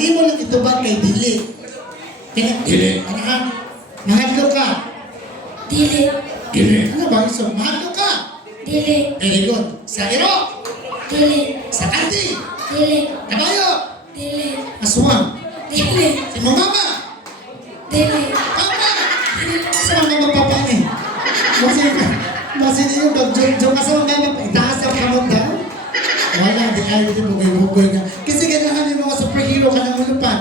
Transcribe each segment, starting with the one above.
imo lang ito ba kay dili? Dili. Ano? Mahadlo ka? Dili. Dili. Ano ba iso? Mahadlo ka? Dili. Very good. Sa iro? Dili. Sa kanti? Dili. Kabayo? Dili. Aswang? Dili. Si mong mama? Dili. Papa! Sa mga mapapa eh. Kasi niyo pag-jog ka sa mga mama, itaas ang kamot daw. Wala, di ayaw din bugoy-bugoy nga. Kasi ganahan yung mga superhero ka ng ulupan.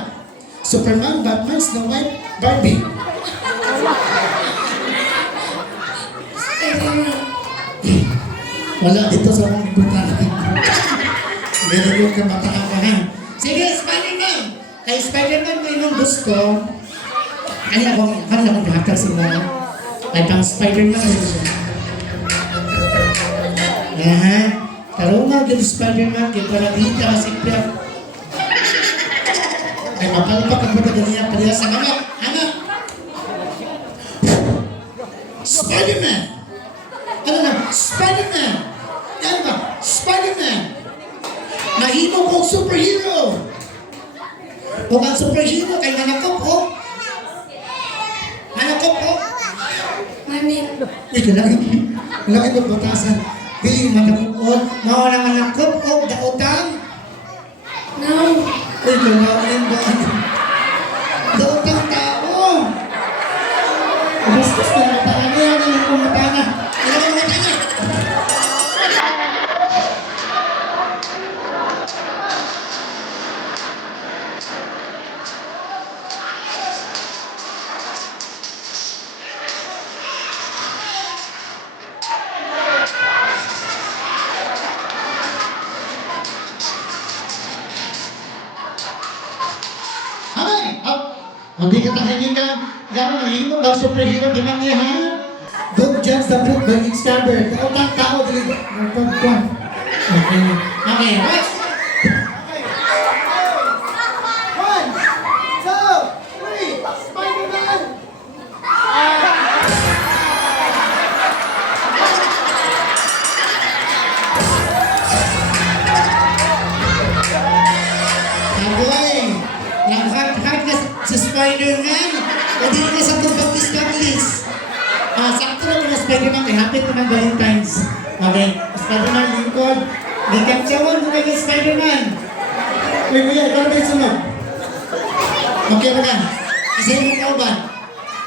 Superman, Batman, Snow White, Barbie. Wala dito sa mga ibutan. Meron yung kamataan ka ha. Sige, Spider-Man! Kay Spider-Man may nung gusto. Ay, akong nakakakak sila. Ay, pang Spider-Man. Aha. Pero nga, yung Spider-Man, kaya para dito kasi Prep. Ay, mapalpak ang mga ganyan. Kaya sa mga, anak. Spider-Man! Ano na? Spider-Man! Ano ba? Spider-Man! Mahimo kong superhero! O ang superhero kay manakop, oh! Manakop, oh! Mami. Laki ko batasan. Di, manakop, oh! Mawala manakop, oh! Daotang! No. Uy, kumain ba? Daotang tao! Bastos na mataan niya. Ano yung pumataan na? Ano yung pumataan niya? Ay! Hindi ka tahingin ka. Gano'n, hingo daw superhero, di man niya, ha? Don't judge the book by its cover. Daotang tao, dili. Magpagkuhan. Okay. Okay, watch! One, two, three, Spider-Man! Aboy! Nag-hard na si Spider-Man. O di na sa tumbagtis Douglas. Sakto na mga Spider-Man. Kaya hapit naman Valentine's. Okay. Spider-Man, Lincoln. May kapsawan mo kayo Spider-Man. Uy, kuya, ikaw na ba yung sunod? Okay ba ka? Kasi yung kauban.